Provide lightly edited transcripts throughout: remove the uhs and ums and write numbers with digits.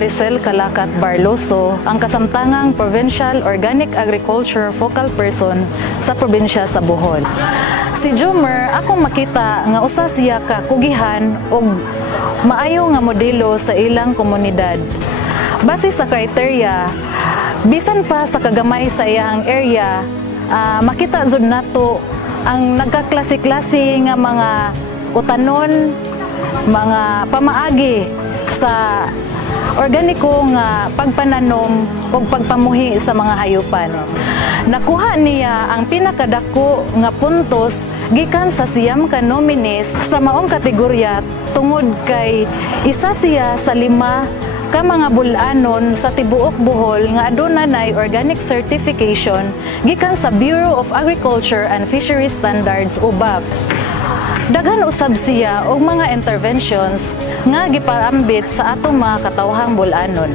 Maricel Calacat Barloso, ang kasamtangang Provincial Organic Agriculture Focal Person sa probinsya sa Bohol. Si Jomer, akong makita nga usa siya ka kugihan og maayo nga modelo sa ilang komunidad. Base sa kriteria, bisan pa sa kagamay sa iyang area, makita jud nato ang nagkaklase-klase nga mga utanon, mga pamaagi sa organiko nga pagpananom o pagpamuhi sa mga hayupan. Nakuha niya ang pinakadako nga puntos gikan sa siyam ka nominees sa maong kategorya tungod kay isa siya sa 5 ka mga bulanon sa tibuok Bohol nga adunay organic certification gikan sa Bureau of Agriculture and Fisheries Standards o BAFS. Daghan usab siya og mga interventions nga gipaambit sa atong mga katawhang bulanon.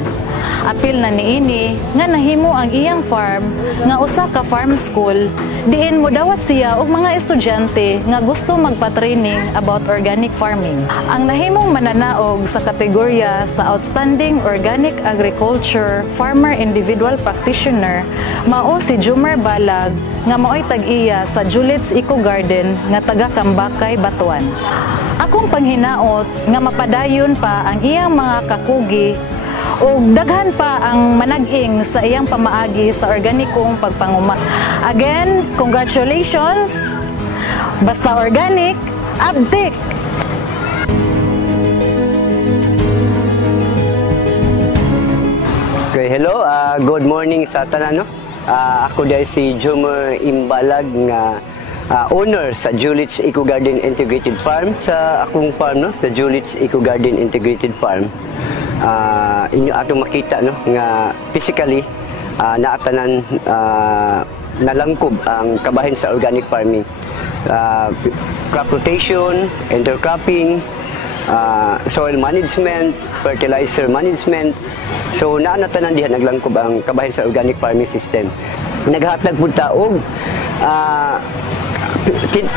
Apil na niini nga nahimo ang iyang farm nga usa ka farm school diin modawat siya og mga estudyante nga gusto magpa-training about organic farming. Ang nahimong mananaog sa kategorya sa Outstanding Organic Agriculture Farmer Individual Practitioner mao si Jomer Balag nga maoy tag-iya sa Julits Eco Garden nga taga Cambacay, Batuan. Akong panghinaot nga mapadayon pa ang iyang mga kakugi ug daghan pa ang manag-ing sa iyang pamaagi sa organikong pagpanguma. Again, congratulations! Basta organic, abdik! Okay, hello, good morning sa tanan, no? Ako dahil si Jomer Imbalag nga owner sa Julits Eco Garden Integrated Farm. Sa akong farm, no? Sa Julits Eco Garden Integrated Farm, inyo atong makita, no, nga physically naatanan nalangkob ang kabahin sa organic farming. Crop rotation, intercropping, soil management, fertilizer management. So naanatanan diha naglangkob ang kabahin sa organic farming system. Naghatag pud ta og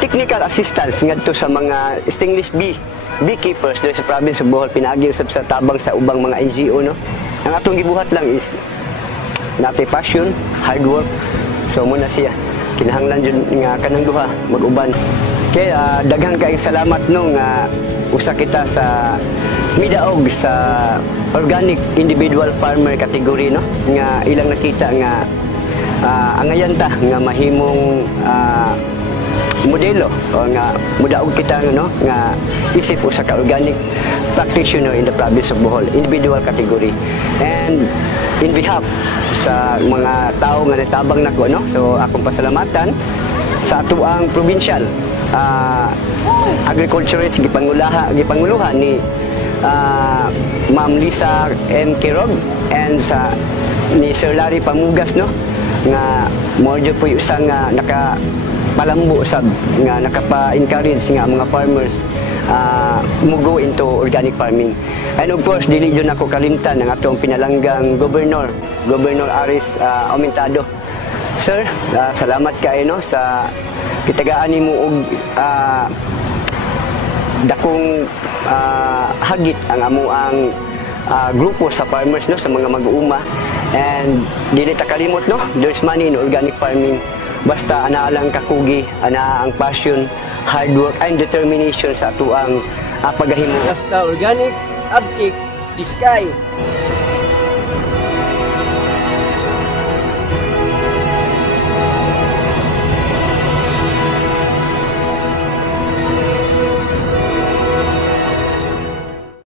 technical assistance ngadto sa mga stainless beekeepers dito sa province of Bohol, pinagi usab sa tabang sa ubang mga NGO, no. Ang atong gibuhat lang is natay passion, hard work. So muna siya kinahanglan jud nga kanang duha mag-uban. Kay daghang kay salamat no nga usa kita sa midaog sa organic individual farmer category, no, nga ilang nakita nga angayan ta nga mahimong modelo o nga mudaog kita nga isip usa ka organic practitioner in the province of Bohol, individual category. And in behalf sa mga tao nga natabang nako, no, so akong pasalamatan sa atuang provincial agriculturist gipanguluhan ni Ma'am Lisa M. Kirog and sa ni Sir Larry Pamugas, no, nga mo jud po usa nga palambo sab nga nakapa-encourage nga mga farmers go into organic farming. And of course, dili jud nako kalimtan ang atong pinalanggang Governor Aris Aumentado. Sir, salamat kayo, no, sa kitagaan nimo og dakong hagit ang amuang grupo sa farmers, no, sa mga mag-uuma. And dili ta kalimot, no, there's money in organic farming. Basta ana lang kakugi, ana ang passion, hard work and determination sa atuang paghahimo. Basta organic, abtik, the sky.